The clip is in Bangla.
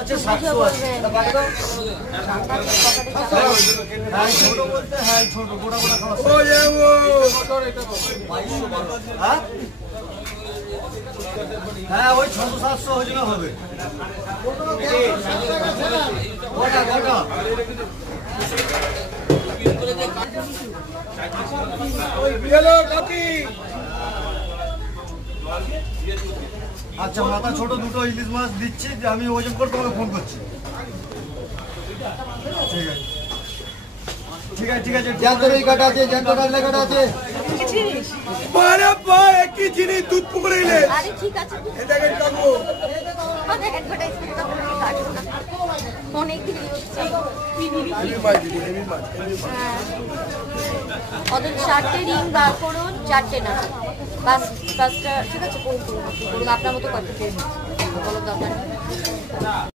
আছে 700 আছে হ্যাঁ ছোট বলতে হ্যাঁ ছোট গোটা গোটা খাওয়া ও যাবো হ্যাঁ হ্যাঁ ওই 600-700 হয়ে গেলে হবে গোটা গোটা ওই বিয়েলো কাকি আচ্ছা মাথা ছোট দুটো ইলিশ মাছ দিচ্ছি যে আমি ওজন করে তোমাকে ফোন করছি ঠিক আছে ঠিক আছে জ্যান্তরই কাটা আছে জ্যান্ত কাটলে কাটা আছে বড় বড় কি জিনিস দুধ পুকুরে এলে আরে ঠিক আছে এটাকে কাটবো মানে অ্যাডভার্টাইজমেন্ট তো কাটবো না অনেক দিন হচ্ছে হেভি মাছ দিদি হেভি মাছ ওদের 4টে রিং বার করুন 4টে না পাঁচটা ঠিক আছে করুন আপনার মতো কত বলো দরকার